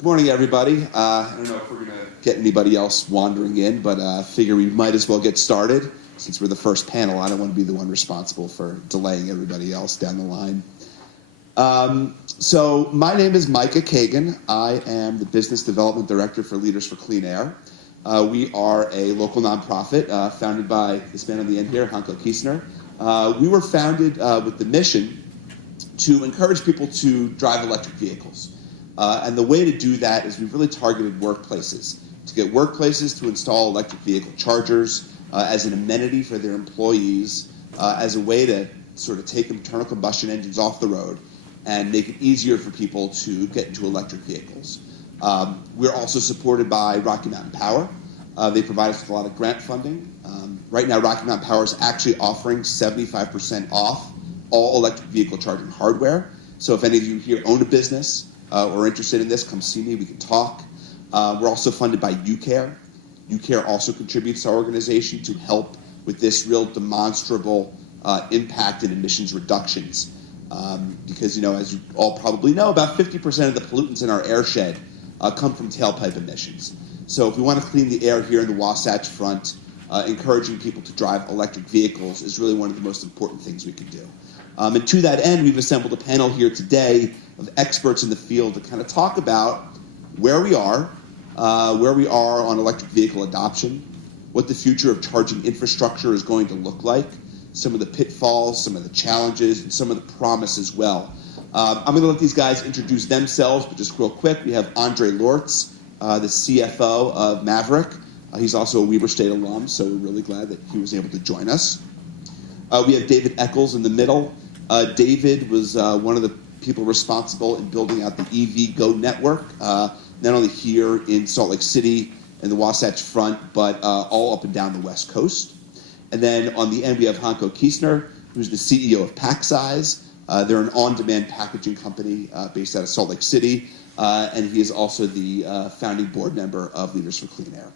Good morning, everybody. I don't know if we're going to get anybody else wandering in, but I figure we might as well get started. Since we're the first panel, I don't want to be the one responsible for delaying everybody else down the line. So my name is Micah Kagan. I am the Business Development Director for Leaders for Clean Air. We are a local nonprofit founded by this man on the end here, Hanko Kiesner. We were founded with the mission to encourage people to drive electric vehicles. And the way to do that is we've really targeted workplaces, to get workplaces to install electric vehicle chargers as an amenity for their employees, as a way to sort of take internal combustion engines off the road and make it easier for people to get into electric vehicles. We're also supported by Rocky Mountain Power. They provide us with a lot of grant funding. Right now, Rocky Mountain Power is actually offering 75% off all electric vehicle charging hardware. So if any of you here own a business or are interested in this, come see me. We can talk. We're also funded by UCARE. UCARE also contributes to our organization to help with this real demonstrable impact in emissions reductions. Because, you know, as you all probably know, about 50% of the pollutants in our airshed come from tailpipe emissions. So if we want to clean the air here in the Wasatch Front, encouraging people to drive electric vehicles is really one of the most important things we can do. And to that end, we've assembled a panel here today of experts in the field to kind of talk about where we are on electric vehicle adoption, what the future of charging infrastructure is going to look like, some of the pitfalls, some of the challenges, and some of the promise as well. I'm going to let these guys introduce themselves, but just real quick, we have Andre Lortz, the CFO of Maverick. He's also a Weber State alum, so we're really glad that he was able to join us. We have David Eccles in the middle. David was one of the people responsible in building out the EV Go network, not only here in Salt Lake City and the Wasatch Front, but all up and down the West Coast. And then on the end, we have Hanko Kiesner, who's the CEO of PackSize. They're an on-demand packaging company based out of Salt Lake City, and he is also the founding board member of Leaders for Clean Air.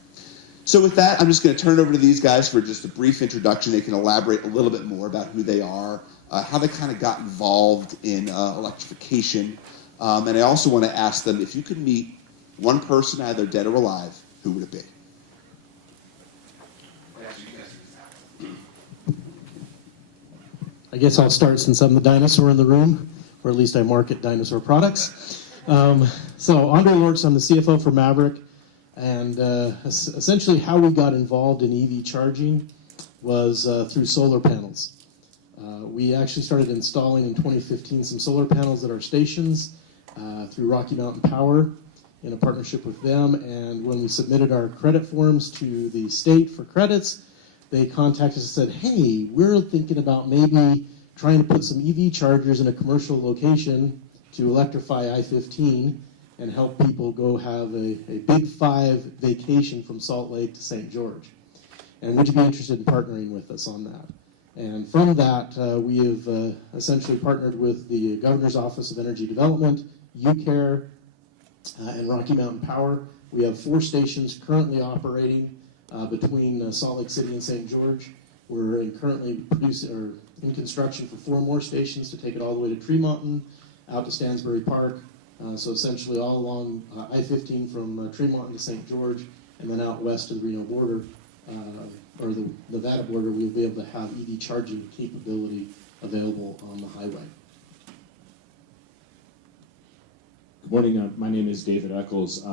So with that, I'm just going to turn it over to these guys for just a brief introduction. They can elaborate a little bit more about who they are, how they kind of got involved in electrification. And I also want to ask them, if you could meet one person, either dead or alive, who would it be? I guess I'll start since I'm the dinosaur in the room, or at least I market dinosaur products. So Andre Lortz, I'm the CFO for Maverick, and essentially how we got involved in EV charging was through solar panels. We actually started installing in 2015 some solar panels at our stations through Rocky Mountain Power in a partnership with them, and when we submitted our credit forms to the state for credits, they contacted us and said, hey, we're thinking about maybe trying to put some EV chargers in a commercial location to electrify I-15 and help people go have a Big Five vacation from Salt Lake to St. George. And would you be interested in partnering with us on that? And from that, we have essentially partnered with the Governor's Office of Energy Development, UCARE, and Rocky Mountain Power. We have 4 stations currently operating between Salt Lake City and St. George. We're currently in construction for 4 more stations to take it all the way to Tremonton, out to Stansbury Park. So essentially all along I-15 from Tremonton to St. George, and then out west to the Reno border, or the Nevada border, we'll be able to have EV charging capability available on the highway. Good morning. My name is David Eccles.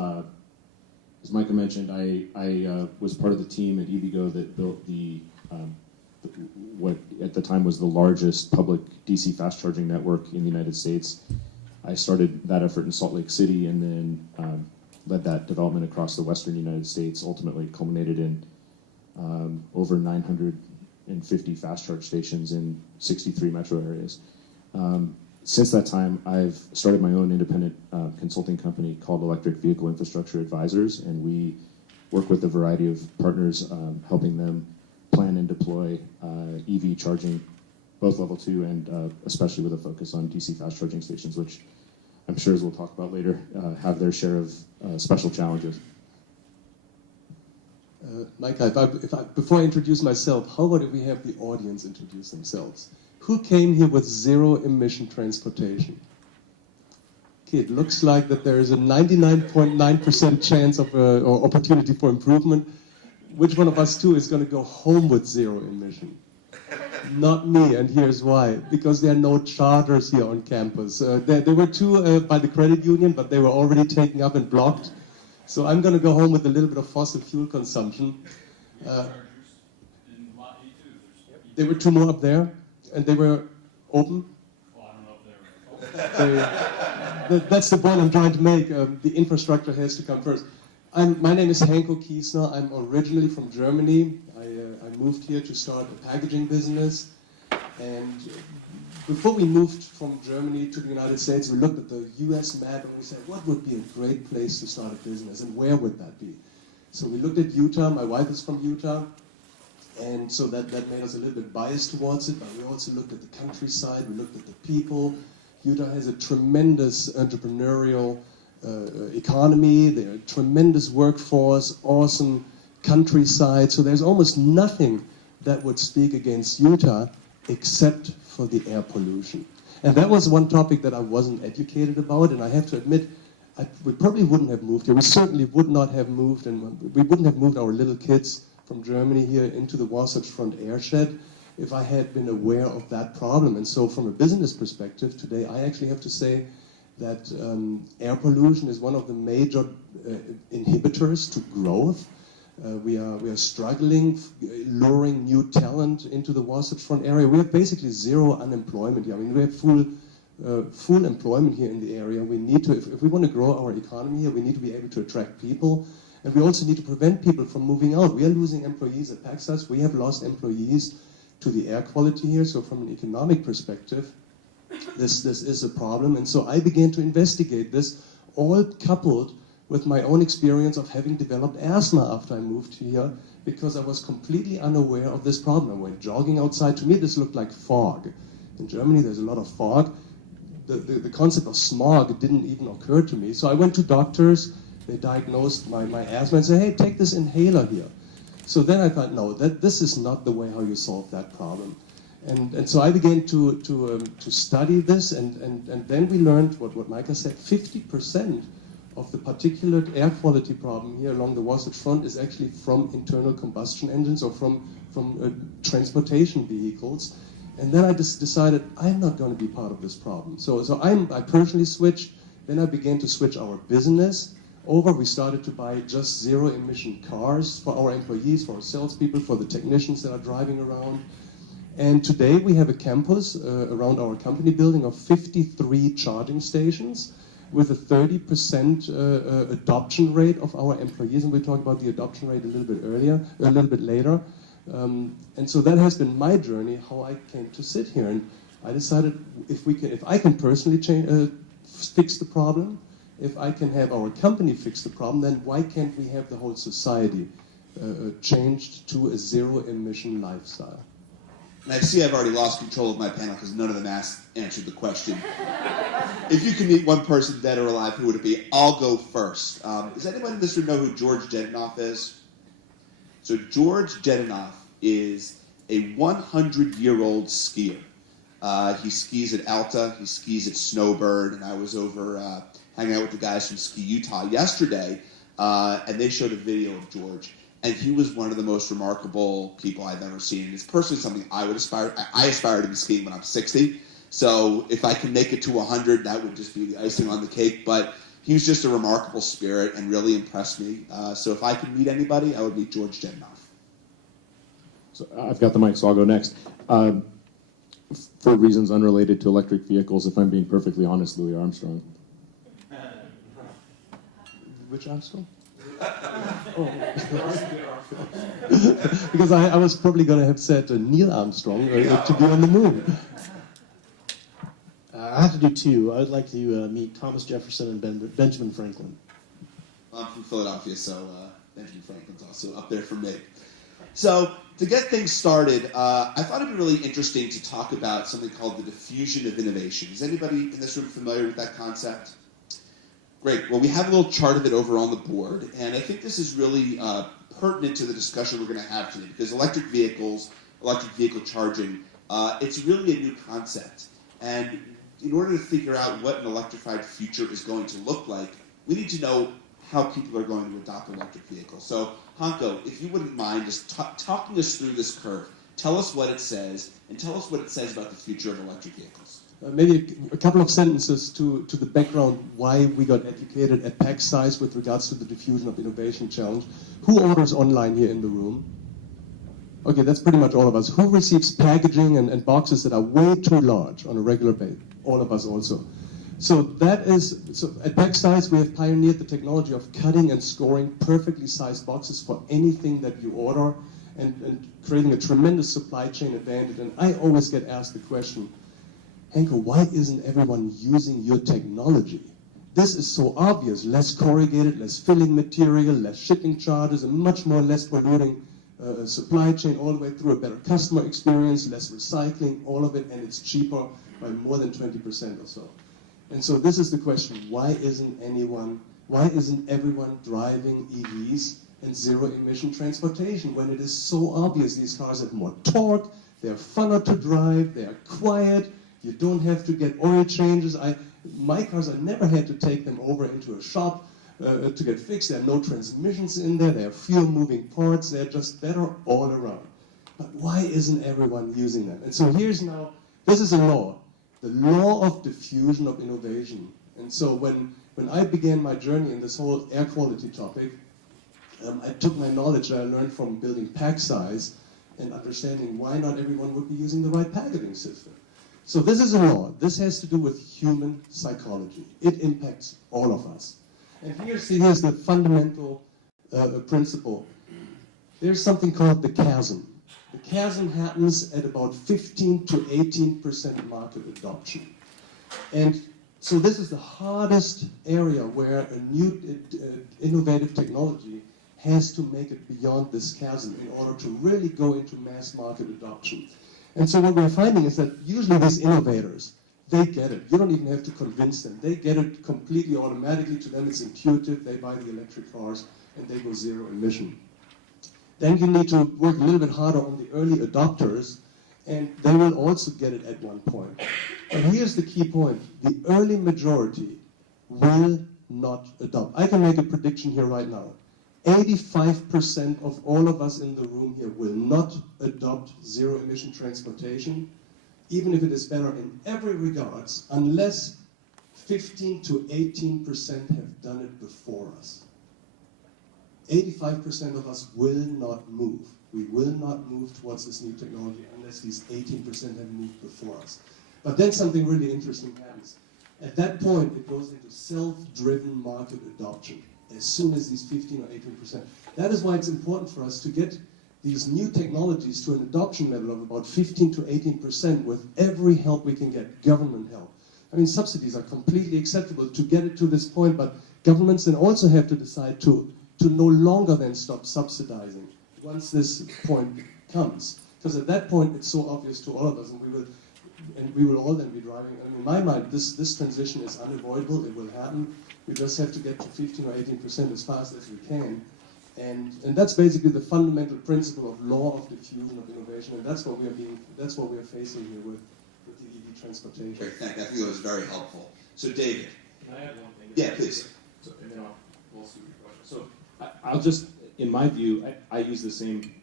As Micah mentioned, I was part of the team at EVgo that built what at the time was the largest public DC fast charging network in the United States. I started that effort in Salt Lake City and then led that development across the western United States, ultimately culminated in over 950 fast charge stations in 63 metro areas. Since that time, I've started my own independent consulting company called Electric Vehicle Infrastructure Advisors, and we work with a variety of partners, helping them plan and deploy EV charging, both level 2 and especially with a focus on DC fast charging stations, which I'm sure, as we'll talk about later, have their share of special challenges. Micah, before I introduce myself, how about if we have the audience introduce themselves? Who came here with zero emission transportation? okay, it looks like that there is a 99.9% chance of or opportunity for improvement. Which one of us two is going to go home with zero emission? Not me, and here's why. Because there are no charters here on campus. There were two by the credit union, but they were already taken up and blocked. So I'm going to go home with a little bit of fossil fuel consumption. There were two more up there, and they were open. That's the point I'm trying to make. The infrastructure has to come first. My name is Henko Kiesner. I'm originally from Germany. I moved here to start a packaging business. And before we moved from Germany to the United States, we looked at the US map and we said, what would be a great place to start a business and where would that be? So we looked at Utah. My wife is from Utah. And so that made us a little bit biased towards it, but we also looked at the countryside, we looked at the people. Utah has a tremendous entrepreneurial economy, there are tremendous workforce, awesome countryside, so there's almost nothing that would speak against Utah except for the air pollution. And that was one topic that I wasn't educated about, and I have to admit, we probably wouldn't have moved here. We certainly would not have moved, and we wouldn't have moved our little kids from Germany here into the Wasatch Front airshed if I had been aware of that problem. And so from a business perspective today, I actually have to say that air pollution is one of the major inhibitors to growth. We are struggling, luring new talent into the Wasatch Front area. We have basically zero unemployment here. I mean, we have full employment here in the area. We need to, if we want to grow our economy here, we need to be able to attract people. And we also need to prevent people from moving out. We are losing employees at Paxos. We have lost employees to the air quality here. So from an economic perspective, this is a problem. And so I began to investigate this, all coupled with my own experience of having developed asthma after I moved here, because I was completely unaware of this problem. I went jogging outside. To me, this looked like fog. In Germany, there's a lot of fog. The concept of smog didn't even occur to me. So I went to doctors. They diagnosed my asthma and said, hey, take this inhaler here. So then I thought, no, this is not the way how you solve that problem. And so I began to study this, and then we learned what Micah said, 50% of the particulate air quality problem here along the Wasatch Front is actually from internal combustion engines or from transportation vehicles. And then I just decided I'm not going to be part of this problem. So I personally switched. Then I began to switch our business over. We started to buy just zero-emission cars for our employees, for our salespeople, for the technicians that are driving around. And today we have a campus around our company building of 53 charging stations with a 30% adoption rate of our employees. And we'll talk about the adoption rate a little bit later. And so that has been my journey, how I came to sit here. And I decided if I can personally fix the problem, if I can have our company fix the problem, then why can't we have the whole society changed to a zero-emission lifestyle? And I see I've already lost control of my panel because none of them answered the question. If you could meet one person dead or alive, who would it be? I'll go first. Does anyone in this room know who George Jedinoff is? So George Jedinoff is a 100-year-old skier. He skis at Alta, he skis at Snowbird, and I was over hanging out with the guys from Ski Utah yesterday, and they showed a video of George. And he was one of the most remarkable people I've ever seen. And it's personally something I would aspire. I aspire to be skiing when I'm 60. So if I can make it to 100, that would just be the icing on the cake. But he was just a remarkable spirit and really impressed me. So if I could meet anybody, I would meet George Jedinoff. So I've got the mic, so I'll go next. For reasons unrelated to electric vehicles, if I'm being perfectly honest, Louis Armstrong. Which Armstrong? Because I was probably going to have said Neil Armstrong to be on the moon. I have to do two. I would like to meet Thomas Jefferson and Benjamin Franklin. I'm from Philadelphia, so Benjamin Franklin's also up there for me. So to get things started, I thought it'd be really interesting to talk about something called the diffusion of innovation. Is anybody in this room familiar with that concept? Great. Well, we have a little chart of it over on the board, and I think this is really pertinent to the discussion we're going to have today, because electric vehicle charging, it's really a new concept. And in order to figure out what an electrified future is going to look like, we need to know how people are going to adopt electric vehicles. So, Hanko, if you wouldn't mind just talking us through this curve, tell us what it says, and tell us what it says about the future of electric vehicles. Maybe a couple of sentences to the background why we got educated at PacSize with regards to the Diffusion of Innovation Challenge. Who orders online here in the room? Okay, that's pretty much all of us. Who receives packaging and boxes that are way too large on a regular basis? All of us also. So at PacSize we have pioneered the technology of cutting and scoring perfectly sized boxes for anything that you order and creating a tremendous supply chain advantage. And I always get asked the question, Henko, why isn't everyone using your technology? This is so obvious, less corrugated, less filling material, less shipping charges, a much more less polluting supply chain all the way through, a better customer experience, less recycling, all of it, and it's cheaper by more than 20% or so. And so this is the question, why isn't everyone driving EVs and zero-emission transportation when it is so obvious these cars have more torque, they're funner to drive, they're quiet, you don't have to get oil changes. My cars, I never had to take them over into a shop to get fixed. There are no transmissions in there, there are fewer moving parts, they're just better all around. But why isn't everyone using them? And so here's now, this is a law, the law of diffusion of innovation. And so when I began my journey in this whole air quality topic, I took my knowledge that I learned from building PacSize and understanding why not everyone would be using the right packaging system. So this is a law. This has to do with human psychology. It impacts all of us. And here's the fundamental principle. There's something called the chasm. The chasm happens at about 15 to 18% market adoption. And so this is the hardest area where a new innovative technology has to make it beyond this chasm in order to really go into mass market adoption. And so what we're finding is that usually these innovators, they get it. You don't even have to convince them. They get it completely automatically. To them it's intuitive. They buy the electric cars and they go zero emission. Then you need to work a little bit harder on the early adopters, and they will also get it at one point. And here's the key point. The early majority will not adopt. I can make a prediction here right now. 85% of all of us in the room here will not adopt zero-emission transportation, even if it is better in every regards, unless 15 to 18% have done it before us. 85% of us will not move. We will not move towards this new technology unless these 18% have moved before us. But then something really interesting happens. At that point, it goes into self-driven market adoption as soon as these 15 or 18%. That is why it's important for us to get these new technologies to an adoption level of about 15 to 18% with every help we can get, government help. I mean, subsidies are completely acceptable to get it to this point, but governments then also have to decide to no longer then stop subsidizing once this point comes. Because at that point, it's so obvious to all of us, and we will all then be driving. I mean, in my mind, this transition is unavoidable. It will happen. We just have to get to 15 or 18% as fast as we can. And that's basically the fundamental principle of law of diffusion of innovation, and that's what we are facing here with the EV transportation. Great, thank you. I think that was very helpful. So, David. Can I add one thing? Yeah, please. So, and then we'll see your question. So, I'll just, in my view, I use the same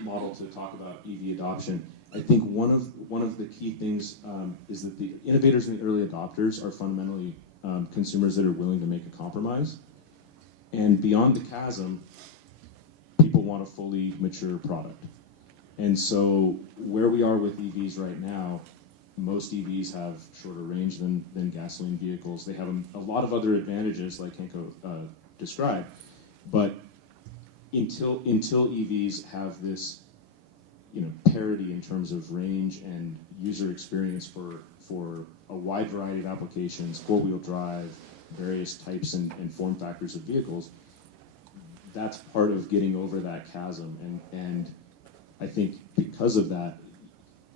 model to talk about EV adoption. I think one of the key things is that the innovators and the early adopters are fundamentally consumers that are willing to make a compromise. And beyond the chasm, people want a fully mature product. And so where we are with EVs right now, most EVs have shorter range than gasoline vehicles. They have a lot of other advantages, like Henko described. But until EVs have this, parity in terms of range and user experience for a wide variety of applications, four-wheel drive, various types and form factors of vehicles, that's part of getting over that chasm. And I think because of that,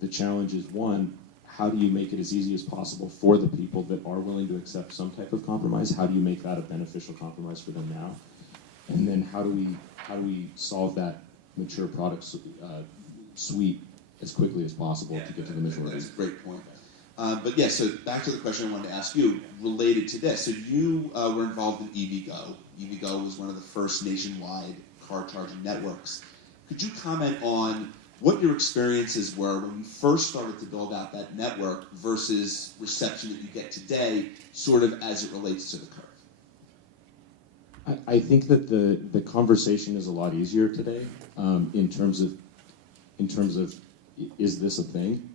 the challenge is, one, how do you make it as easy as possible for the people that are willing to accept some type of compromise? How do you make that a beneficial compromise for them now? And then how do we solve that mature product suite as quickly as possible to get to the majority? That's a great point. But yeah, so back to the question I wanted to ask you related to this. So you were involved in EVgo. EVgo was one of the first nationwide car charging networks. Could you comment on what your experiences were when you first started to build out that network versus reception that you get today, sort of as it relates to the curve? I think that the conversation is a lot easier today in terms of is this a thing?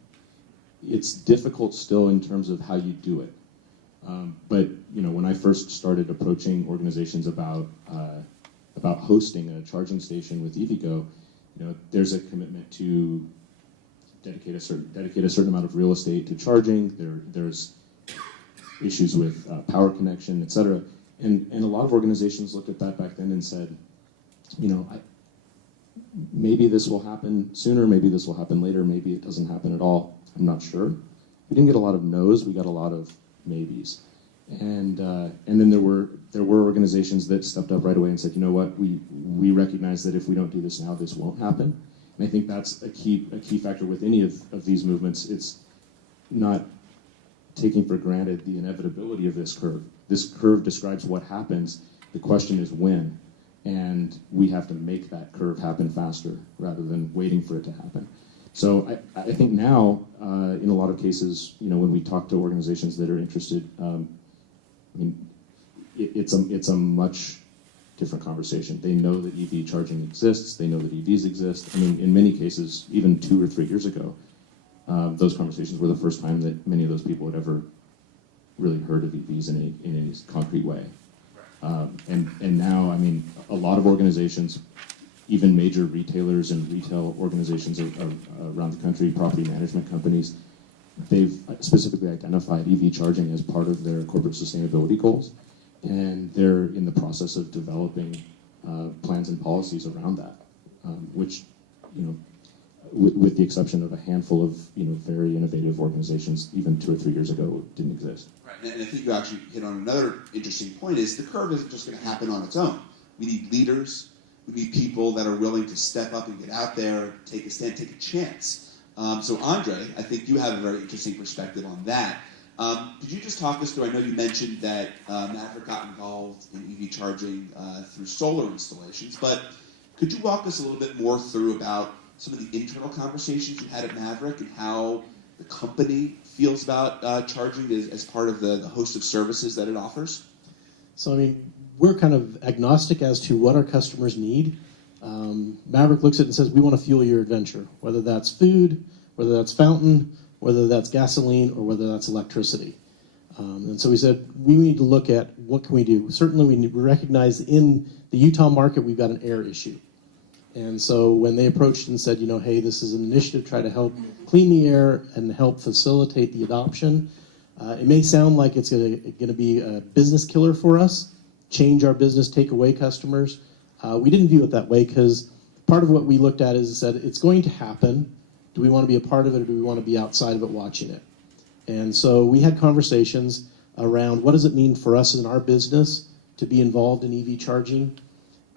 It's difficult still in terms of how you do it. But when I first started approaching organizations about hosting a charging station with EVgo, there's a commitment to dedicate a certain amount of real estate to charging. There's issues with power connection, et cetera. And a lot of organizations looked at that back then and said, maybe this will happen sooner, maybe this will happen later, maybe it doesn't happen at all. I'm not sure. We didn't get a lot of no's, we got a lot of maybes. And then there were organizations that stepped up right away and said, you know what, we recognize that if we don't do this now, this won't happen. And I think that's a key factor with any of these movements. It's not taking for granted the inevitability of this curve. This curve describes what happens. The question is when. And we have to make that curve happen faster rather than waiting for it to happen. So I think now, in a lot of cases, when we talk to organizations that are interested, it's a much different conversation. They know that EV charging exists. They know that EVs exist. In many cases, even 2 or 3 years ago, those conversations were the first time that many of those people had ever really heard of EVs in any concrete way. And now, a lot of organizations, even major retailers and retail organizations around the country, property management companies, they've specifically identified EV charging as part of their corporate sustainability goals, and they're in the process of developing plans and policies around that, which, with the exception of a handful of very innovative organizations, even 2 or 3 years ago, didn't exist. Right, and I think you actually hit on another interesting point: is the curve isn't just going to happen on its own. We need leaders. We need people that are willing to step up and get out there, take a stand, take a chance. So Andre, I think you have a very interesting perspective on that. Could you just talk us through, I know you mentioned that Maverick got involved in EV charging through solar installations, but could you walk us a little bit more through about some of the internal conversations you had at Maverick and how the company feels about charging as part of the host of services that it offers? So, we're kind of agnostic as to what our customers need. Maverick looks at it and says, we want to fuel your adventure, whether that's food, whether that's fountain, whether that's gasoline, or whether that's electricity. And so we said, we need to look at what can we do. Certainly we recognize in the Utah market, we've got an air issue. And so when they approached and said, hey, this is an initiative to try to help clean the air and help facilitate the adoption, it may sound like it's going to be a business killer for us, change our business, take away customers. We didn't view it that way, because part of what we looked at is said, it's going to happen. Do we want to be a part of it, or do we want to be outside of it watching it? And so we had conversations around what does it mean for us in our business to be involved in EV charging,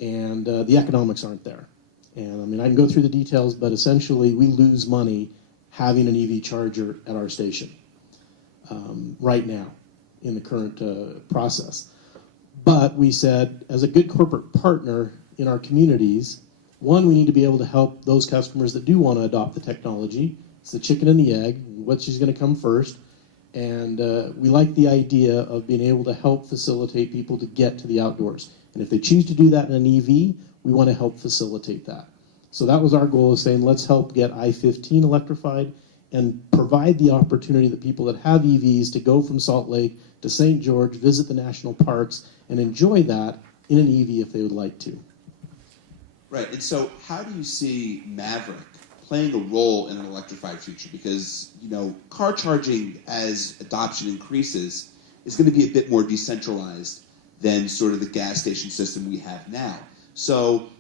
and the economics aren't there. And I can go through the details, but essentially we lose money having an EV charger at our station right now in the current process. But we said, as a good corporate partner in our communities, one, we need to be able to help those customers that do want to adopt the technology. It's the chicken and the egg, which is going to come first. And we like the idea of being able to help facilitate people to get to the outdoors. And if they choose to do that in an EV, we want to help facilitate that. So that was our goal, of saying, let's help get I-15 electrified and provide the opportunity that people that have EVs to go from Salt Lake to St. George, visit the national parks, and enjoy that in an EV if they would like to. Right, and so how do you see Maverick playing a role in an electrified future? Because, car charging, as adoption increases, is going to be a bit more decentralized than sort of the gas station system we have now. So,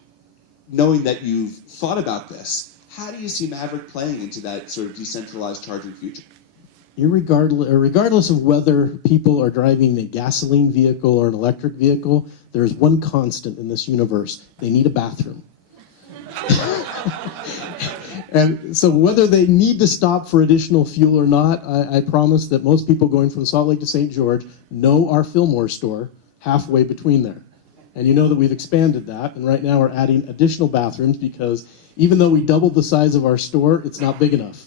knowing that you've thought about this, how do you see Maverick playing into that sort of decentralized charging future? Regardless of whether people are driving a gasoline vehicle or an electric vehicle, there is one constant in this universe. They need a bathroom. And so whether they need to stop for additional fuel or not, I promise that most people going from Salt Lake to St. George know our Fillmore store halfway between there. And you know that we've expanded that, and right now we're adding additional bathrooms because even though we doubled the size of our store, it's not big enough,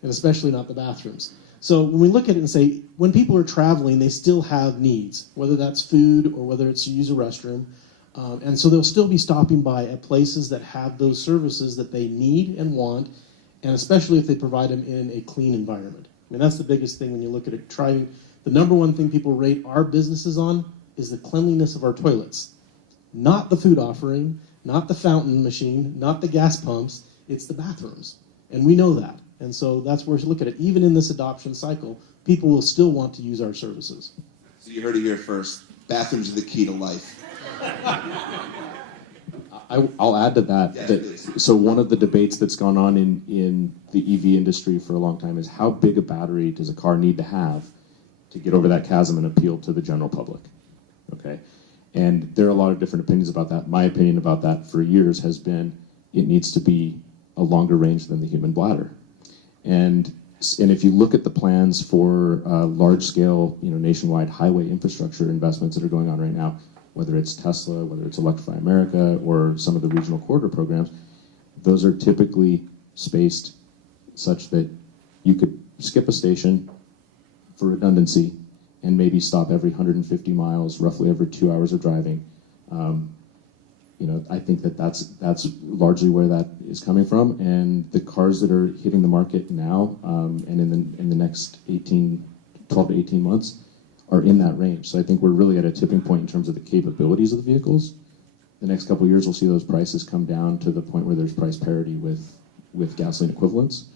and especially not the bathrooms. So when we look at it and say, when people are traveling, they still have needs, whether that's food or whether it's to use a restroom. And so they'll still be stopping by at places that have those services that they need and want, and especially if they provide them in a clean environment. I mean, that's the biggest thing when you look at it. The number one thing people rate our businesses on is the cleanliness of our toilets. Not the food offering, not the fountain machine, not the gas pumps, it's the bathrooms. And we know that. And so that's where you look at it. Even in this adoption cycle, people will still want to use our services. So you heard it here first. Bathrooms are the key to life. I'll add to that. Yes, So one of the debates that's gone on in the EV industry for a long time is how big a battery does a car need to have to get over that chasm and appeal to the general public? Okay. And there are a lot of different opinions about that. My opinion about that for years has been it needs to be a longer range than the human bladder. And if you look at the plans for large-scale, nationwide highway infrastructure investments that are going on right now, whether it's Tesla, whether it's Electrify America, or some of the regional corridor programs, those are typically spaced such that you could skip a station for redundancy and maybe stop every 150 miles, roughly every 2 hours of driving. I think that's largely where that is coming from, and the cars that are hitting the market now and in the next 12 to 18 months are in that range. So I think we're really at a tipping point in terms of the capabilities of the vehicles. The next couple of years, we'll see those prices come down to the point where there's price parity with gasoline equivalents.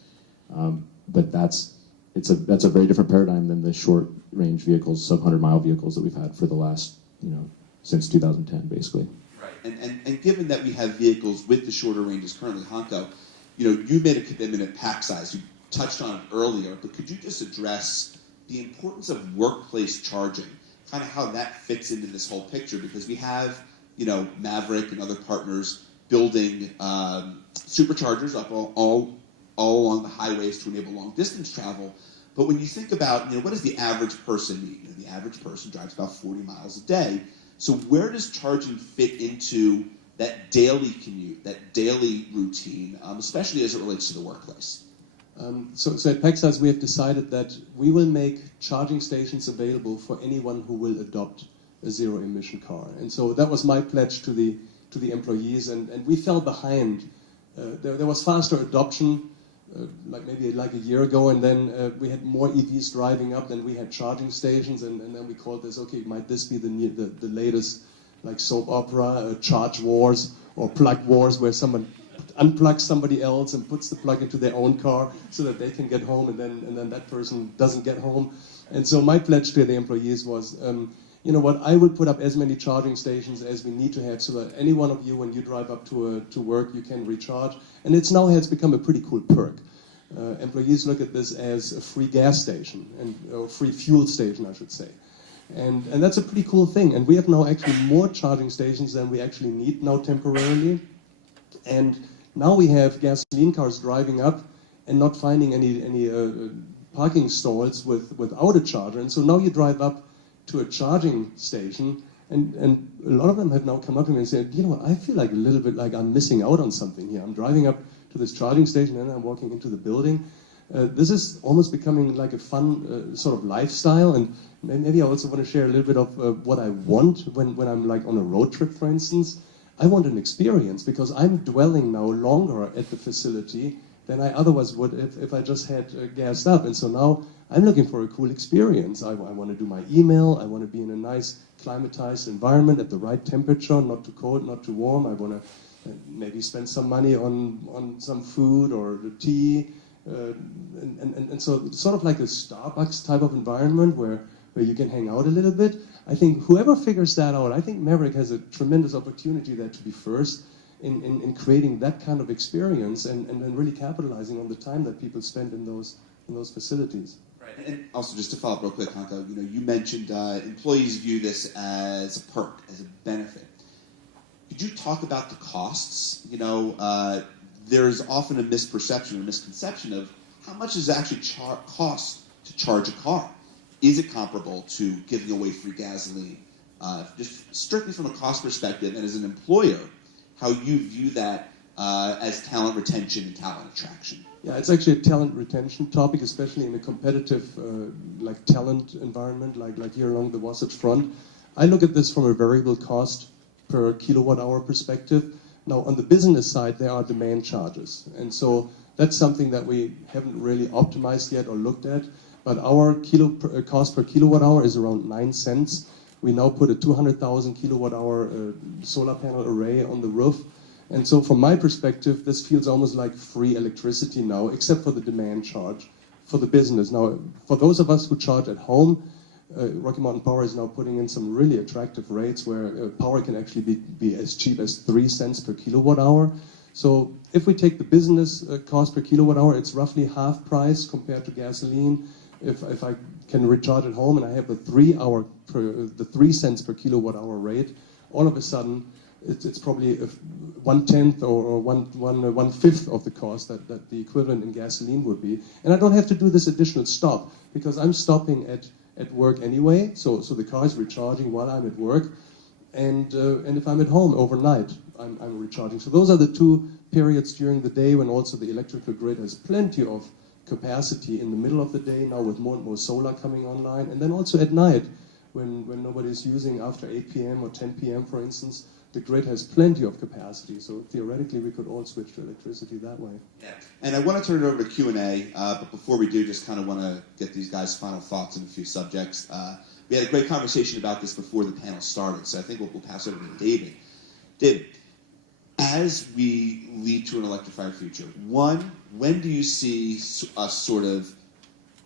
But that's a very different paradigm than the short range vehicles, sub 100-mile vehicles that we've had for the last, since 2010, basically. Right, and given that we have vehicles with the shorter ranges currently, Hanko, you made a commitment at pack size. You touched on it earlier, but could you just address the importance of workplace charging, kind of how that fits into this whole picture? Because we have, Maverick and other partners building superchargers up all along the highways to enable long distance travel. But when you think about, what does the average person need? The average person drives about 40 miles a day. So where does charging fit into that daily commute, that daily routine, especially as it relates to the workplace? So at PackSize, we have decided that we will make charging stations available for anyone who will adopt a zero-emission car. And so that was my pledge to the employees, and we fell behind. There was faster adoption, maybe a year ago, and then we had more EVs driving up than we had charging stations, and then we called this, okay, might this be the latest soap opera, charge wars or plug wars, where someone unplugs somebody else and puts the plug into their own car so that they can get home, and then that person doesn't get home. And so my pledge to the employees was, I will put up as many charging stations as we need to have, so that any one of you, when you drive up to work, you can recharge. And it's become a pretty cool perk. Employees look at this as a free gas station, or free fuel station, I should say. And that's a pretty cool thing. And we have now actually more charging stations than we actually need now temporarily. And now we have gasoline cars driving up and not finding any parking stalls without a charger. And so now you drive up to a charging station, and a lot of them have now come up to me and said, I feel like a little bit like I'm missing out on something here. I'm driving up to this charging station and I'm walking into the building. This is almost becoming like a fun sort of lifestyle, and maybe I also want to share a little bit of what I want when I'm on a road trip, for instance. I want an experience, because I'm dwelling now longer at the facility than I otherwise would if I just had gassed up. And so now I'm looking for a cool experience. I want to do my email. I want to be in a nice climatized environment at the right temperature, not too cold, not too warm. I want to maybe spend some money on some food or tea. And so sort of like a Starbucks type of environment where you can hang out a little bit. I think whoever figures that out, I think Maverick has a tremendous opportunity there to be first in creating that kind of experience and really capitalizing on the time that people spend in those facilities. Right. And also, just to follow up real quick, Hanko, you mentioned employees view this as a perk, as a benefit. Could you talk about the costs? there's often a misperception or misconception of how much does it actually cost to charge a car. Is it comparable to giving away free gasoline? Just strictly from a cost perspective, and as an employer, how you view that as talent retention and talent attraction. Yeah, it's actually a talent retention topic, especially in a competitive like talent environment, like here along the Wasatch Front. I look at this from a variable cost per kilowatt hour perspective. Now, on the business side, there are demand charges, and so that's something that we haven't really optimized yet or looked at. But our cost per kilowatt hour is around 9 cents. We now put a 200,000 kilowatt hour solar panel array on the roof. And so from my perspective, this feels almost like free electricity now, except for the demand charge for the business. Now, for those of us who charge at home, Rocky Mountain Power is now putting in some really attractive rates where power can actually be as cheap as 3 cents per kilowatt hour. So if we take the business cost per kilowatt hour, it's roughly half price compared to gasoline. If I can recharge at home and I have the 3 cents per kilowatt hour rate, all of a sudden it's probably 1/10 or 1/5 of the cost that the equivalent in gasoline would be. And I don't have to do this additional stop because I'm stopping at work anyway. So the car is recharging while I'm at work. And if I'm at home overnight, I'm recharging. So those are the two periods during the day when also the electrical grid has plenty of capacity in the middle of the day now with more and more solar coming online. And then also at night when nobody's using after 8 p.m. or 10 p.m. for instance, the grid has plenty of capacity. So theoretically we could all switch to electricity that way. Yeah. And I want to turn it over to Q&A, but before we do, just kind of want to get these guys' final thoughts on a few subjects. We had a great conversation about this before the panel started, so I think we'll pass over to David. David, as we lead to an electrified future, one, when do you see us sort of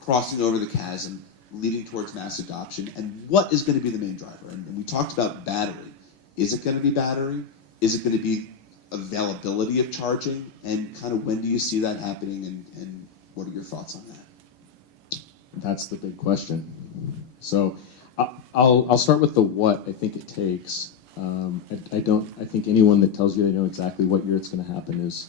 crossing over the chasm, leading towards mass adoption, and what is going to be the main driver? And we talked about battery. Is it going to be battery? Is it going to be availability of charging? And kind of when do you see that happening, and what are your thoughts on that? That's the big question. So I'll start with the what I think it takes. I think anyone that tells you they know exactly what year it's going to happen is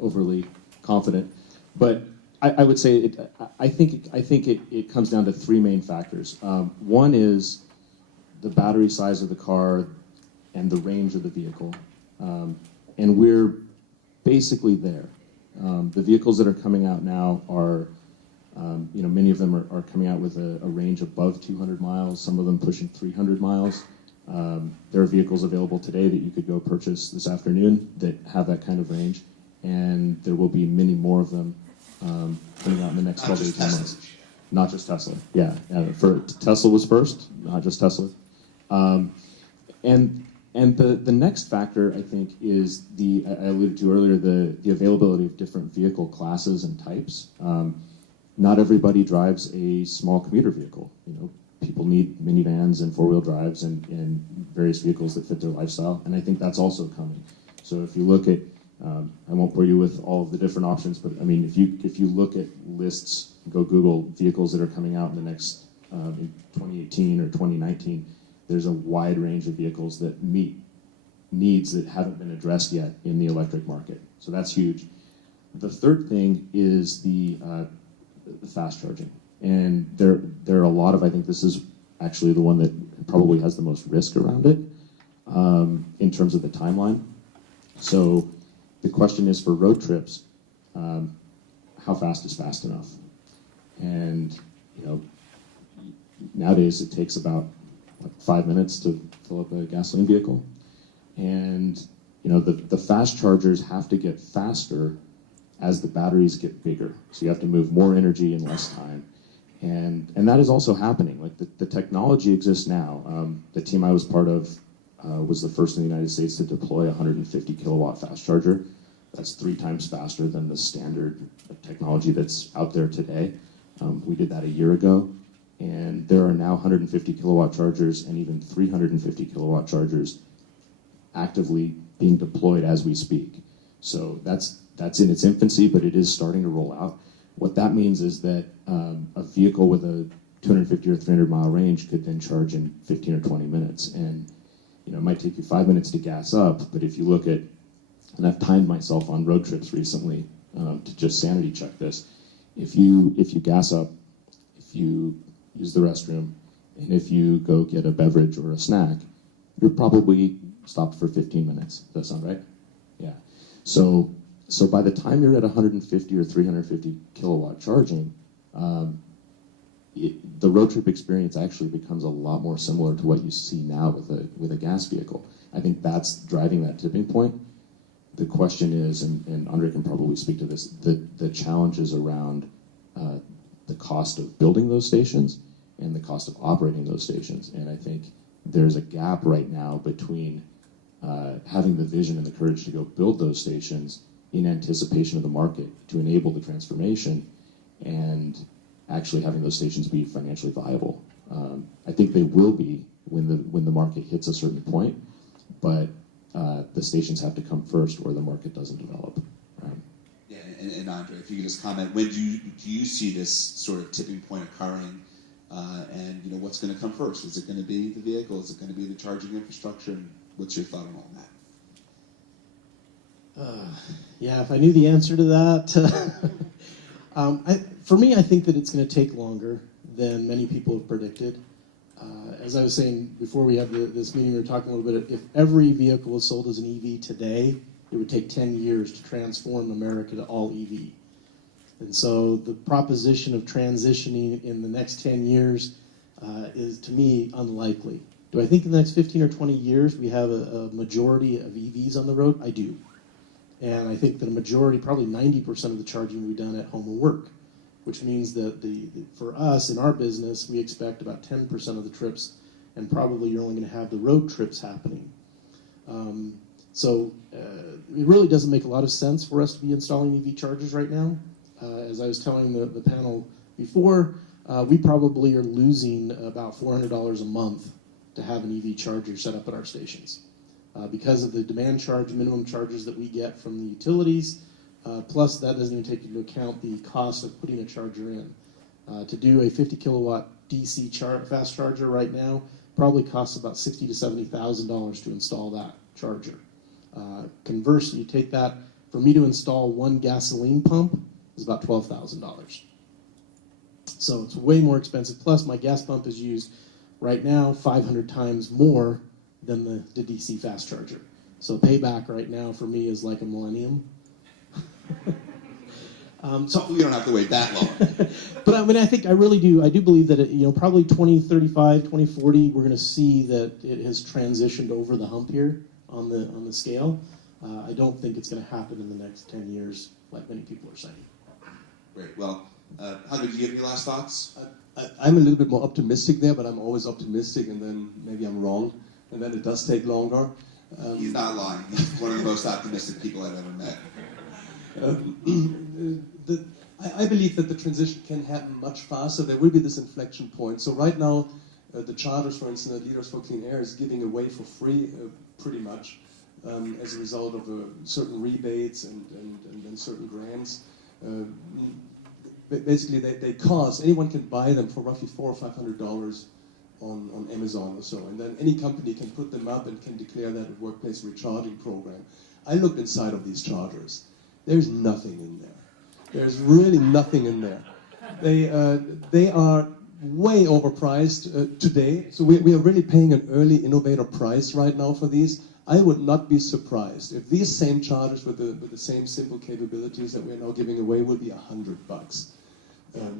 overly confident. But I would say I think it comes down to three main factors. One is the battery size of the car and the range of the vehicle, and we're basically there. The vehicles that are coming out now are, many of them are coming out with a range above 200 miles. Some of them pushing 300 miles. There are vehicles available today that you could go purchase this afternoon that have that kind of range, and there will be many more of them coming out in the next 12 to 18 months. Not just Tesla. Yeah. Tesla was first, not just Tesla. And the next factor, I think, is I alluded to earlier, the availability of different vehicle classes and types. Not everybody drives a small commuter vehicle. People need minivans and four-wheel drives and various vehicles that fit their lifestyle, and I think that's also coming. So if you look at, I won't bore you with all of the different options, but I mean, if you look at lists, go Google vehicles that are coming out in the next in 2018 or 2019. There's a wide range of vehicles that meet needs that haven't been addressed yet in the electric market. So that's huge. The third thing is the fast charging. And there are a lot of, I think this is actually the one that probably has the most risk around it in terms of the timeline. So the question is for road trips, how fast is fast enough? And, nowadays it takes about 5 minutes to fill up a gasoline vehicle. And, the fast chargers have to get faster as the batteries get bigger. So you have to move more energy in less time. And that is also happening. Like the technology exists now. The team I was part of was the first in the United States to deploy a 150 kilowatt fast charger. That's 3 times faster than the standard technology that's out there today. We did that a year ago. And there are now 150 kilowatt chargers and even 350 kilowatt chargers actively being deployed as we speak. So that's in its infancy, but it is starting to roll out. What that means is that a vehicle with a 250 or 300 mile range could then charge in 15 or 20 minutes. And it might take you 5 minutes to gas up, but if you look at and I've timed myself on road trips recently to just sanity check this. If you gas up, if you use the restroom, and if you go get a beverage or a snack, you're probably stopped for 15 minutes. Does that sound right? Yeah. So by the time you're at 150 or 350 kilowatt charging, the road trip experience actually becomes a lot more similar to what you see now with a gas vehicle. I think that's driving that tipping point. The question is, and Andre can probably speak to this, the challenges around the cost of building those stations and the cost of operating those stations. And I think there's a gap right now between having the vision and the courage to go build those stations in anticipation of the market to enable the transformation and actually having those stations be financially viable. I think they will be when the market hits a certain point, but the stations have to come first or the market doesn't develop. Yeah, and Andre, if you could just comment, when do you see this sort of tipping point occurring? And what's going to come first? Is it going to be the vehicle? Is it going to be the charging infrastructure? And what's your thought on all that? Yeah, if I knew the answer to that, for me, I think that it's going to take longer than many people have predicted. As I was saying before we had this meeting, we were talking a little bit. If every vehicle was sold as an EV today, it would take 10 years to transform America to all EV. And so the proposition of transitioning in the next 10 years is, to me, unlikely. Do I think in the next 15 or 20 years we have a majority of EVs on the road? I do. And I think that a majority, probably 90% of the charging will be done at home or work, which means that for us, in our business, we expect about 10% of the trips, and probably you're only going to have the road trips happening. So it really doesn't make a lot of sense for us to be installing EV chargers right now. As I was telling the panel before, we probably are losing about $400 a month to have an EV charger set up at our stations because of the demand charge, minimum charges that we get from the utilities. Plus, that doesn't even take into account the cost of putting a charger in. To do a 50 kilowatt DC fast charger right now probably costs about $60,000 to $70,000 to install that charger. Conversely, you take that, for me to install one gasoline pump is about $12,000. So it's way more expensive. Plus, my gas pump is used right now 500 times more than the DC fast charger. So payback right now for me is like a millennium. So you don't have to wait that long. But I mean, I do believe that probably 2035, 2040, we're going to see that it has transitioned over the hump here on the scale. I don't think it's going to happen in the next 10 years, like many people are saying. Great. Well, Hunter, do you have any last thoughts? I'm a little bit more optimistic there, but I'm always optimistic, and then maybe I'm wrong, and then it does take longer. He's not lying. He's one of the most optimistic people I've ever met. I believe that the transition can happen much faster. There will be this inflection point. So right now, the charters, for instance, at Leaders for Clean Air is giving away for free, pretty much, as a result of certain rebates and certain grants. Basically, they cost, anyone can buy them for roughly $400 or $500 on Amazon or so. And then any company can put them up and can declare that a workplace recharging program. I looked inside of these chargers. There's nothing in there. There's really nothing in there. They are way overpriced today. So we are really paying an early innovator price right now for these. I would not be surprised if these same chargers with the same simple capabilities that we're now giving away will be $100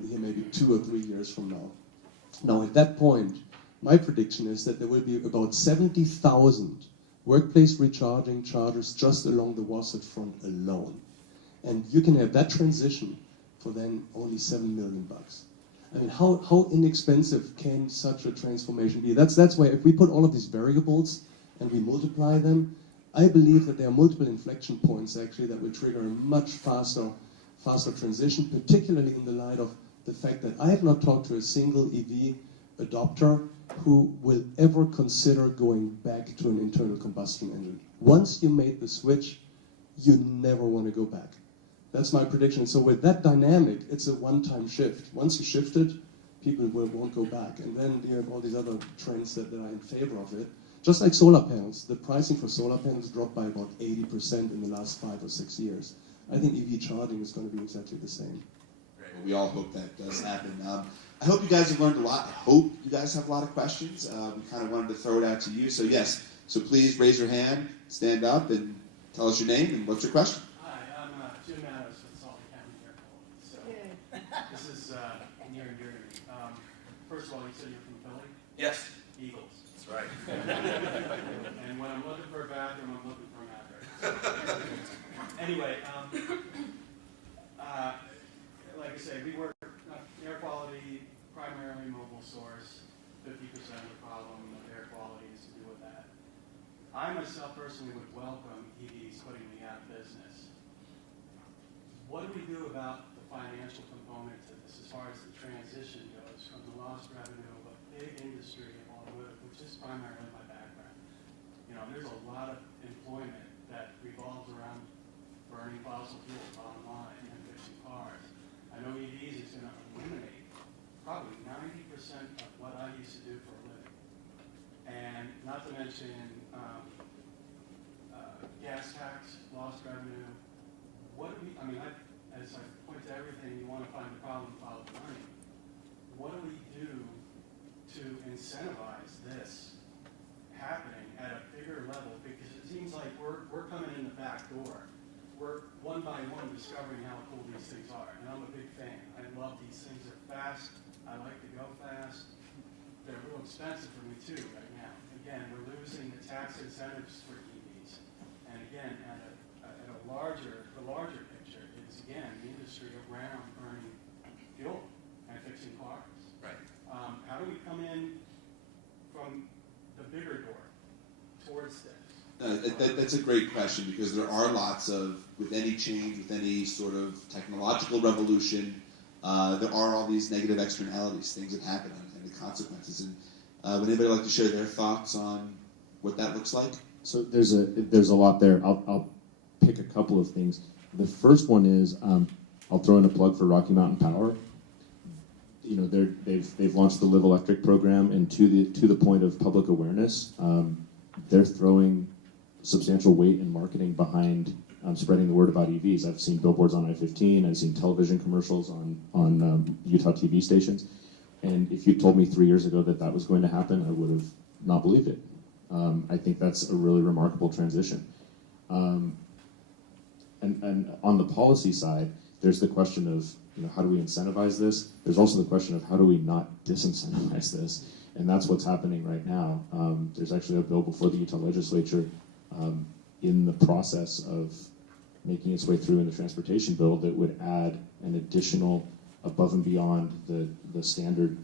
here maybe 2 or 3 years from now. Now at that point, my prediction is that there will be about 70,000 workplace recharging chargers just along the Wasatch Front alone. And you can have that transition for then only $7 million. I mean, how inexpensive can such a transformation be? That's why if we put all of these variables and we multiply them, I believe that there are multiple inflection points actually that will trigger a much faster transition, particularly in the light of the fact that I have not talked to a single EV adopter who will ever consider going back to an internal combustion engine. Once you made the switch, you never want to go back. That's my prediction. So with that dynamic, it's a one-time shift. Once you shift it, people won't go back. And then you have all these other trends that are in favor of it. Just like solar panels, the pricing for solar panels dropped by about 80% in the last 5 or 6 years. I think EV charging is going to be exactly the same. Great. Well, we all hope that does happen. I hope you guys have learned a lot. I hope you guys have a lot of questions. We kind of wanted to throw it out to you. So yes, so please raise your hand, stand up, and tell us your name and what's your question. Hi, I'm Jim Adams with Salt Lake County Air Quality. So this is near and dear to me. First of all, you said you're from Philly? Yes. Eagles. That's right. And when I'm looking for a bathroom, I'm looking for a Maverick. Anyway, like I say, we work air quality, primarily mobile source. 50% of the problem of air quality is to do with that. I myself personally would welcome EVs putting me out of business. What do we do about the financial component to this as far as the transition goes from the lost revenue of a big industry of automotive, which is primarily my background? You know, there's a lot of employment that revolves around burning fossil fuels bottom line and fixing cars. I know EVs is going to eliminate probably 90% of what I used to do for a living. And not to mention gas tax, lost revenue. What do we, I mean, as I point to everything, you want to find the problem, follow the money. What do we do to incentivize this happening at a bigger level? Because it seems like we're coming in the back door. We're one by one discovering how cool these things are. And I'm a big fan. I love these things. They're fast. I like to go fast. They're real expensive for me too right now. Again, we're losing the tax incentives for EVs. And again, at a the larger picture is again the industry around burning fuel and fixing cars. Right. How do we come in from the bigger door towards this? That's a great question because there are lots of, with any change, with any sort of technological revolution, there are all these negative externalities, things that happen, and the consequences. And would anybody like to share their thoughts on what that looks like? So there's a lot there. I'll pick a couple of things. The first one is I'll throw in a plug for Rocky Mountain Power. You know, they've launched the Live Electric program, and to the point of public awareness, they're throwing substantial weight in marketing behind spreading the word about EVs. I've seen billboards on I-15. I've seen television commercials on Utah TV stations. And if you told me 3 years ago that was going to happen, I would have not believed it. I think that's a really remarkable transition. And on the policy side, there's the question of, you know, how do we incentivize this? There's also the question of how do we not disincentivize this? And that's what's happening right now. There's actually a bill before the Utah legislature in the process of making its way through in the transportation bill that would add an additional, above and beyond the standard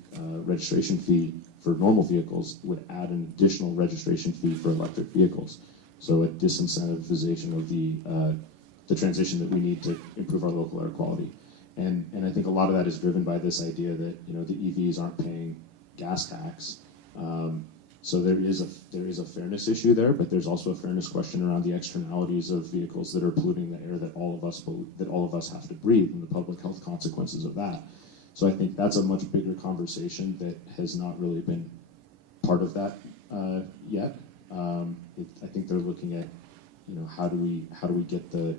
registration fee for normal vehicles, would add an additional registration fee for electric vehicles. So a disincentivization of the transition that we need to improve our local air quality. And I think a lot of that is driven by this idea that, you know, the EVs aren't paying gas tax. So there is a fairness issue there, but there's also a fairness question around the externalities of vehicles that are polluting the air that all of us have to breathe, and the public health consequences of that. So I think that's a much bigger conversation that has not really been part of that yet. I think they're looking at, you know, how do we get the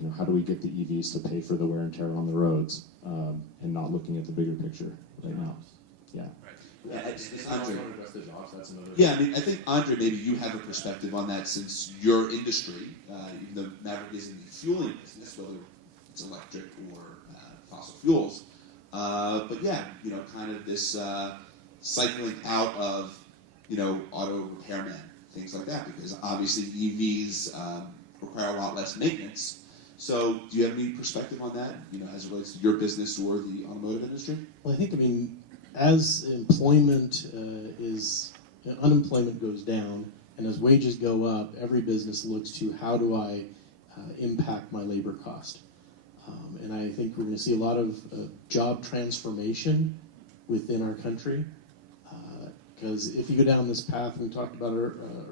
EVs to pay for the wear and tear on the roads, and not looking at the bigger picture right now. Yeah. Andre. Yeah, I mean, I think, Andre, maybe you have a perspective on that since your industry, even though Maverick is in the fueling business, whether it's electric or fossil fuels. But yeah, you know, kind of this cycling out of, you know, auto repairmen, things like that, because obviously EVs require a lot less maintenance. So do you have any perspective on that, you know, as it relates to your business or the automotive industry? Well, I mean, as unemployment goes down, and as wages go up, every business looks to how do I impact my labor cost. And I think we're going to see a lot of job transformation within our country. Because if you go down this path we talked about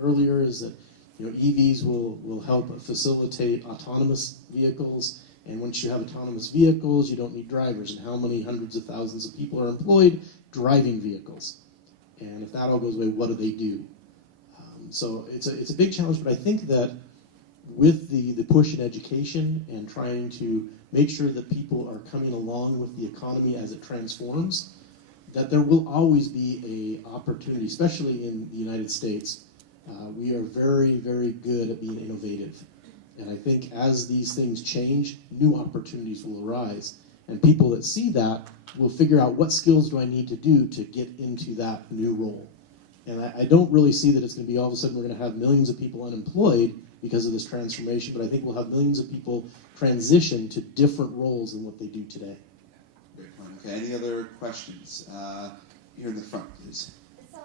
earlier, is that, you know, EVs will help facilitate autonomous vehicles And once you have autonomous vehicles, you don't need drivers. And how many hundreds of thousands of people are employed driving vehicles? And if that all goes away, what do they do? So it's a big challenge, but I think that with the push in education and trying to make sure that people are coming along with the economy as it transforms, that there will always be a opportunity, especially in the United States. We are very, very good at being innovative. And I think as these things change, new opportunities will arise. And people that see that will figure out what skills do I need to do to get into that new role. And I don't really see that it's going to be all of a sudden we're going to have millions of people unemployed because of this transformation, but I think we'll have millions of people transition to different roles than what they do today. Great point. Okay, any other questions? Here in the front, please. So,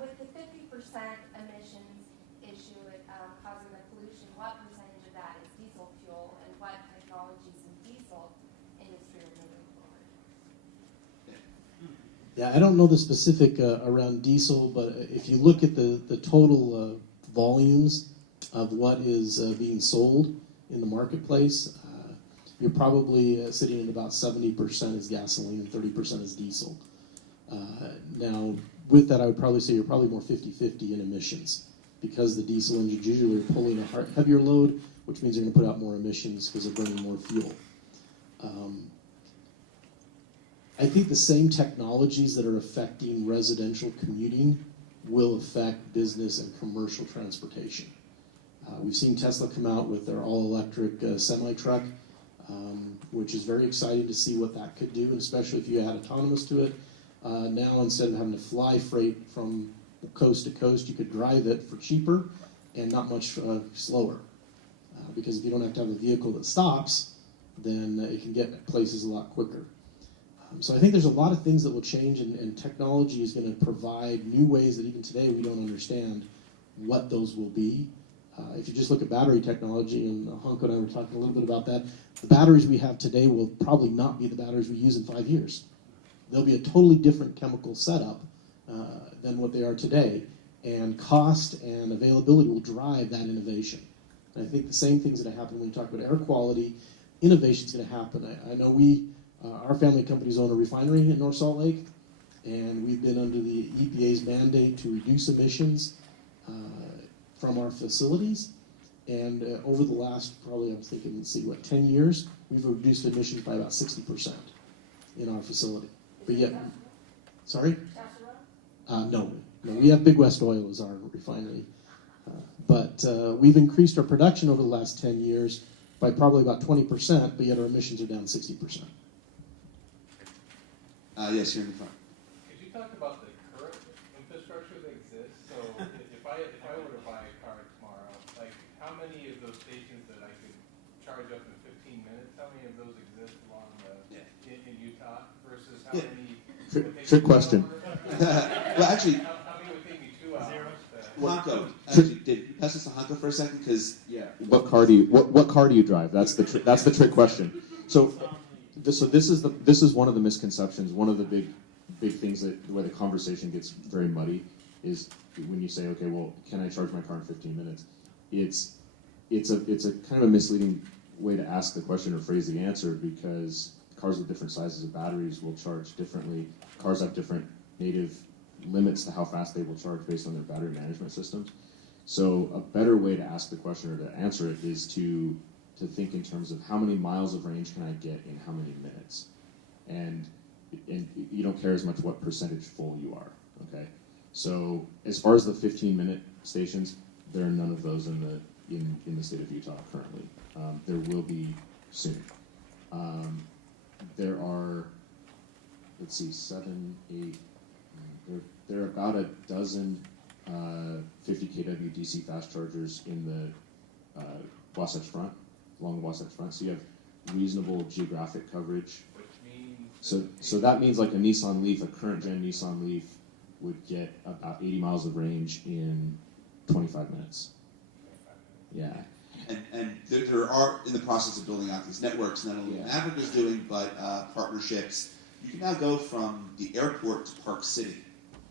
with the 50% emissions issue causing the pollution, what percentage of that is diesel fuel, and what technologies in diesel industry are moving forward? Yeah, I don't know the specific around diesel, but if you look at the total volumes of what is being sold in the marketplace, you're probably sitting at about 70% is gasoline and 30% is diesel. Now, with that, I would probably say you're probably more 50-50 in emissions because the diesel engines usually are pulling a heavier load, which means they're going to put out more emissions because they're burning more fuel. I think the same technologies that are affecting residential commuting will affect business and commercial transportation. We've seen Tesla come out with their all-electric semi-truck, which is very exciting to see what that could do, and especially if you add autonomous to it. Now, instead of having to fly freight from coast to coast, you could drive it for cheaper and not much slower. Because if you don't have to have a vehicle that stops, then it can get places a lot quicker. So I think there's a lot of things that will change, and technology is going to provide new ways that even today we don't understand what those will be. If you just look at battery technology, and Hanko and I were talking a little bit about that, the batteries we have today will probably not be the batteries we use in 5 years. They'll be a totally different chemical setup than what they are today, and cost and availability will drive that innovation. And I think the same thing's going to happen when you talk about air quality. Innovation's going to happen. I know our family companies own a refinery in North Salt Lake, and we've been under the EPA's mandate to reduce emissions from our facilities. And over the last, probably, I'm thinking, 10 years, we've reduced emissions by about 60% in our facility. But yet, sorry? No, we have Big West Oil as our refinery. But we've increased our production over the last 10 years by probably about 20%, but yet our emissions are down 60%. Yes, here in the front. Could you talk about the current infrastructure that exists? So if I were to buy a car tomorrow, like how many of those stations that I could charge up in 15 minutes, how many of those exist along in Utah versus how many? Trick question. Well, actually, how many would take me 2 hours? Hanko, actually, did you pass this to Hanko for a second? Because What car do you drive? That's the trick question. So this is one of the misconceptions. One of the big things where the conversation gets very muddy is when you say, okay, well, can I charge my car in 15 minutes? It's a kind of a misleading way to ask the question or phrase the answer, because cars with different sizes of batteries will charge differently. Cars have different native limits to how fast they will charge based on their battery management systems. So a better way to ask the question or to answer it is to think in terms of how many miles of range can I get in how many minutes, and you don't care as much what percentage full you are. Okay, so as far as the 15-minute stations, there are none of those in the state of Utah currently. There will be soon. There are, let's see, 7, 8. There are about a dozen 50 kW DC fast chargers in the Wasatch Front, along the Wasatch Front. So you have reasonable geographic coverage. Which means So that means like a Nissan Leaf, a current gen Nissan Leaf, would get about 80 miles of range in 25 minutes. Yeah. And there are in the process of building out these networks, not only Maverick is doing, but partnerships. You can now go from the airport to Park City,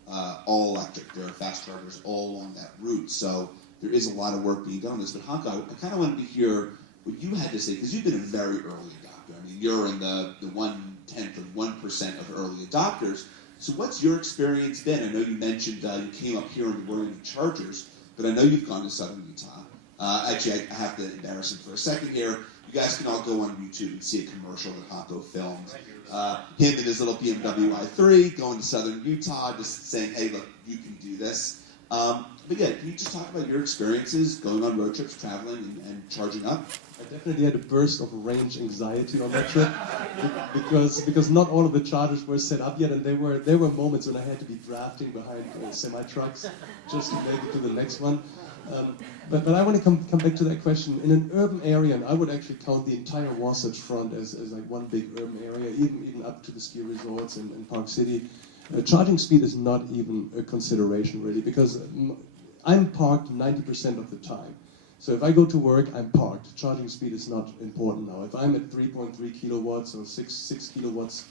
all electric. There are fast chargers all along that route. So there is a lot of work being done on this. But Hanko, I kind of wanted to hear what you had to say, because you've been a very early adopter. I mean, you're in the 1/10 of 1% of early adopters. So what's your experience been? I know you mentioned you came up here and you weren't any chargers, but I know you've gone to Southern Utah. Actually, I have to embarrass him for a second here. You guys can all go on YouTube and see a commercial that Honko filmed. Him and his little BMW i3 going to Southern Utah, just saying, hey, look, you can do this. But yeah, can you just talk about your experiences going on road trips, traveling, and charging up? I definitely had a burst of range anxiety on that trip because not all of the chargers were set up yet, and there were moments when I had to be drafting behind semi trucks just to make it to the next one. But I want to come back to that question. In an urban area, and I would actually count the entire Wasatch Front as like one big urban area, even up to the ski resorts in Park City, charging speed is not even a consideration really, because I'm parked 90% of the time. So if I go to work, I'm parked. Charging speed is not important now. If I'm at 3.3 kilowatts or 6 kilowatts,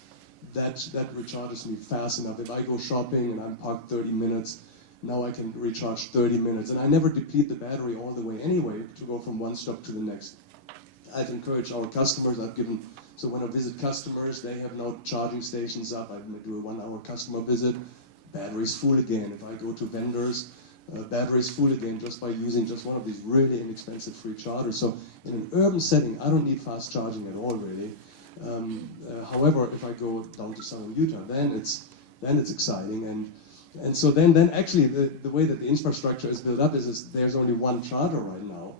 that recharges me fast enough. If I go shopping and I'm parked 30 minutes, now I can recharge 30 minutes. And I never deplete the battery all the way anyway to go from one stop to the next. I've encouraged our customers. So when I visit customers, they have now charging stations up. I do a 1 hour customer visit. Battery's full again. If I go to vendors, battery's full again just by using just one of these really inexpensive free chargers. So in an urban setting, I don't need fast charging at all, really. However, if I go down to Southern Utah, then it's exciting. And so then actually the way that the infrastructure is built up is there's only one charger right now.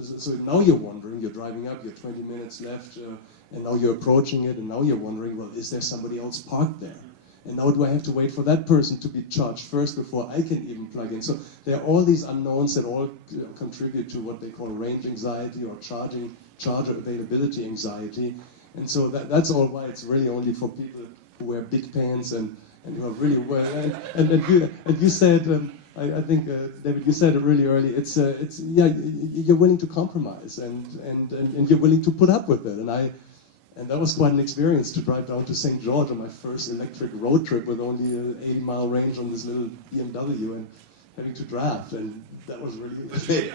So now you're wondering, you're driving up, you're 20 minutes left, and now you're approaching it, and now you're wondering, well, is there somebody else parked there? And now do I have to wait for that person to be charged first before I can even plug in? So there are all these unknowns that all contribute to what they call range anxiety or charger availability anxiety. And so that's all why it's really only for people who wear big pants and who are really well. And you said, I think, David, you said it really early. It's you're willing to compromise and you're willing to put up with it. And that was quite an experience to drive down to St. George on my first electric road trip with only an 80-mile range on this little BMW and having to draft. And that was really...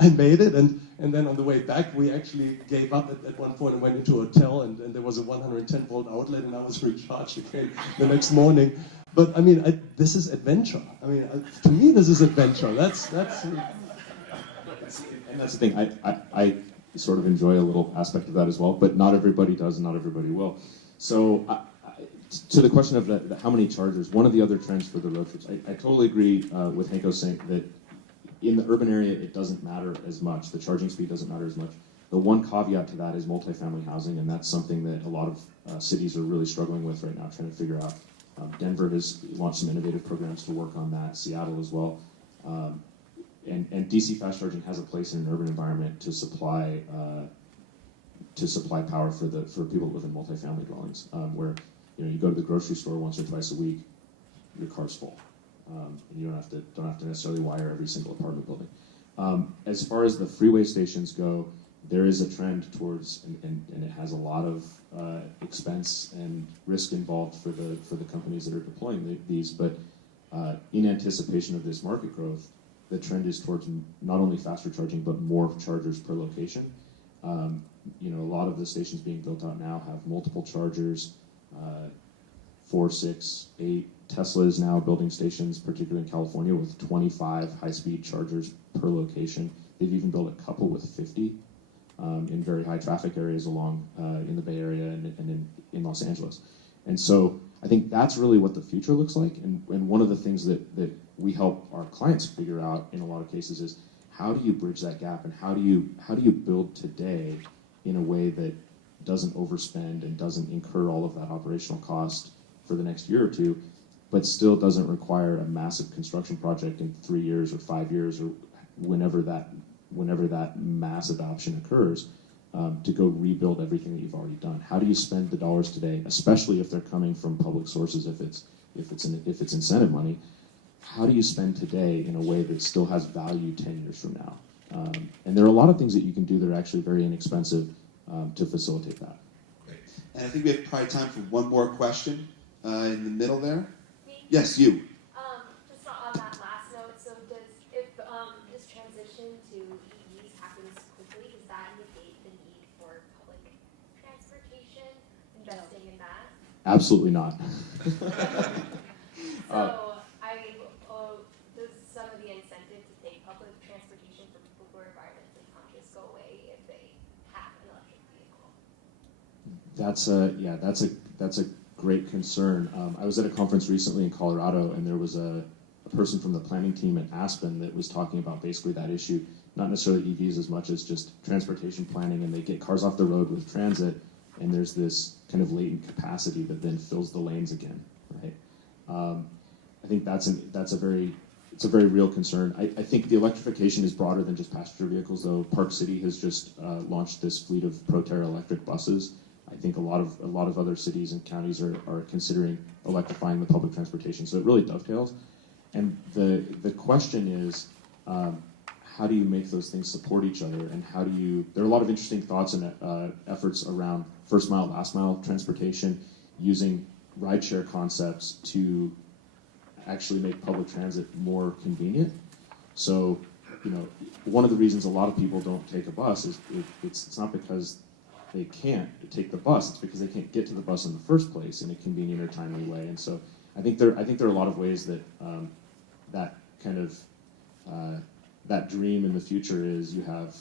I made it. And then on the way back, we actually gave up at one point and went into a hotel. And there was a 110-volt outlet, and I was recharged again the next morning. But, I mean, this is adventure. I mean, to me, this is adventure. That's... And that's the thing. I sort of enjoy a little aspect of that as well, but not everybody does, and not everybody will. So to the question of how many chargers, one of the other trends for the road trips, I totally agree with Hanko saying that in the urban area it doesn't matter as much. The charging speed doesn't matter as much. The one caveat to that is multifamily housing, and that's something that a lot of cities are really struggling with right now, trying to figure out. Denver has launched some innovative programs to work on that, Seattle as well. And DC fast charging has a place in an urban environment to supply power for people who live in multifamily dwellings, where you go to the grocery store once or twice a week, your car's full, and you don't have to necessarily wire every single apartment building. As far as the freeway stations go, there is a trend towards, and it has a lot of expense and risk involved for the companies that are deploying these, but in anticipation of this market growth, the trend is towards not only faster charging, but more chargers per location. A lot of the stations being built out now have multiple chargers, 4, 6, 8. Tesla is now building stations, particularly in California, with 25 high-speed chargers per location. They've even built a couple with 50 in very high traffic areas along in the Bay Area and in Los Angeles. And so I think that's really what the future looks like. And one of the things that we help our clients figure out in a lot of cases is how do you bridge that gap, and how do you build today in a way that doesn't overspend and doesn't incur all of that operational cost for the next year or two, but still doesn't require a massive construction project in 3 years or 5 years or whenever that mass adoption occurs, to go rebuild everything that you've already done. How do you spend the dollars today, especially if they're coming from public sources, if it's incentive money? How do you spend today in a way that still has value 10 years from now? And there are a lot of things that you can do that are actually very inexpensive to facilitate that. Great. And I think we have probably time for one more question in the middle there. Yes, you. Just on that last note, so if this transition to EVs happens quickly, does that Absolutely not. So, does some of the incentive to take public transportation for people who are environmentally conscious go away if they have an electric vehicle? That's a great concern. I was at a conference recently in Colorado, and there was a person from the planning team at Aspen that was talking about basically that issue, not necessarily EVs as much as just transportation planning, and they get cars off the road with transit, and there's this kind of latent capacity that then fills the lanes again, right? I think it's a very real concern. I think the electrification is broader than just passenger vehicles, though. Park City has just launched this fleet of Proterra electric buses. I think a lot of other cities and counties are considering electrifying the public transportation. So it really dovetails. And the question is, how do you make those things support each other? And there are a lot of interesting thoughts and efforts around first mile, last mile transportation, using rideshare concepts to actually make public transit more convenient. So, one of the reasons a lot of people don't take a bus is it's not because they can't take the bus, it's because they can't get to the bus in the first place in a convenient or timely way. And so I think there are a lot of ways that that kind of that dream in the future is you have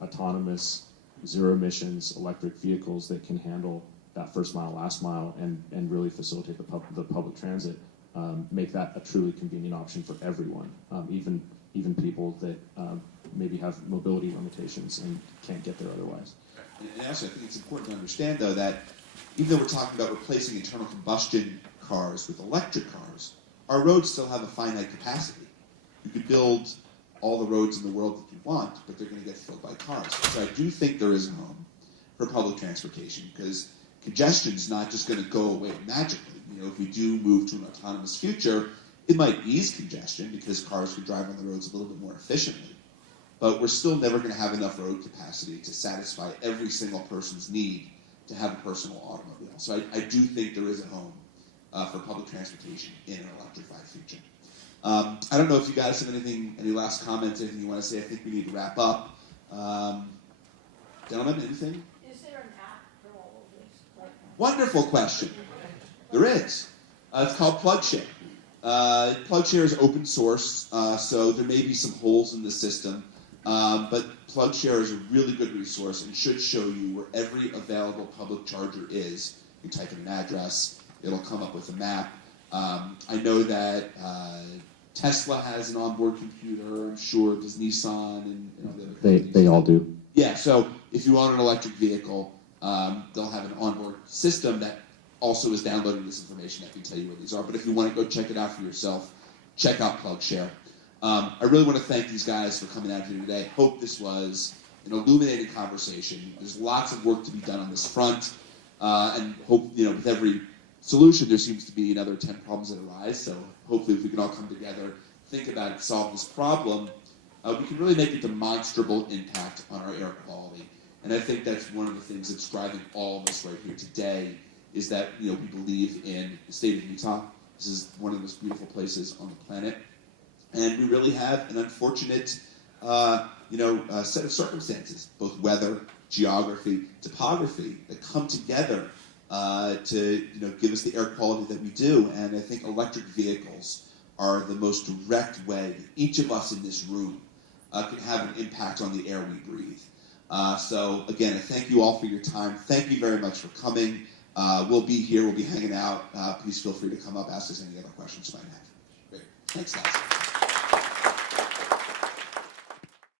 autonomous, zero emissions electric vehicles that can handle that first mile, last mile, and really facilitate the public transit, make that a truly convenient option for everyone, even people that maybe have mobility limitations and can't get there otherwise. And also, I think it's important to understand, though, that even though we're talking about replacing internal combustion cars with electric cars, our roads still have a finite capacity. You could build all the roads in the world that you want, but they're going to get filled by cars. So I do think there is a home for public transportation, because congestion is not just going to go away magically. If we do move to an autonomous future, it might ease congestion because cars can drive on the roads a little bit more efficiently. But we're still never going to have enough road capacity to satisfy every single person's need to have a personal automobile. So I do think there is a home for public transportation in an electrified future. I don't know if you guys have any last comments, anything you want to say. I think we need to wrap up. Gentlemen, anything? Is there an app for all of this? Wonderful question. There is. It's called PlugShare. PlugShare is open source, so there may be some holes in the system, but PlugShare is a really good resource and should show you where every available public charger is. You type in an address, it'll come up with a map. I know that Tesla has an onboard computer. I'm sure does Nissan and the other companies. They all do. Yeah, so if you own an electric vehicle, they'll have an onboard system that also is downloading this information that can tell you where these are. But if you want to go check it out for yourself, check out PlugShare. I really want to thank these guys for coming out here today. Hope this was an illuminating conversation. There's lots of work to be done on this front, and hope with every solution there seems to be another 10 problems that arise. So hopefully, if we can all come together, think about it, solve this problem, we can really make a demonstrable impact on our air quality. And I think that's one of the things that's driving all of us right here today, is that we believe in the state of Utah. This is one of the most beautiful places on the planet, and we really have an unfortunate, set of circumstances, both weather, geography, topography, that come together to give us the air quality that we do. And I think electric vehicles are the most direct way that each of us in this room can have an impact on the air we breathe. So again, I thank you all for your time. Thank you very much for coming. We'll be here. We'll be hanging out. Please feel free to come up, ask us any other questions you might have. Great. Thanks, guys.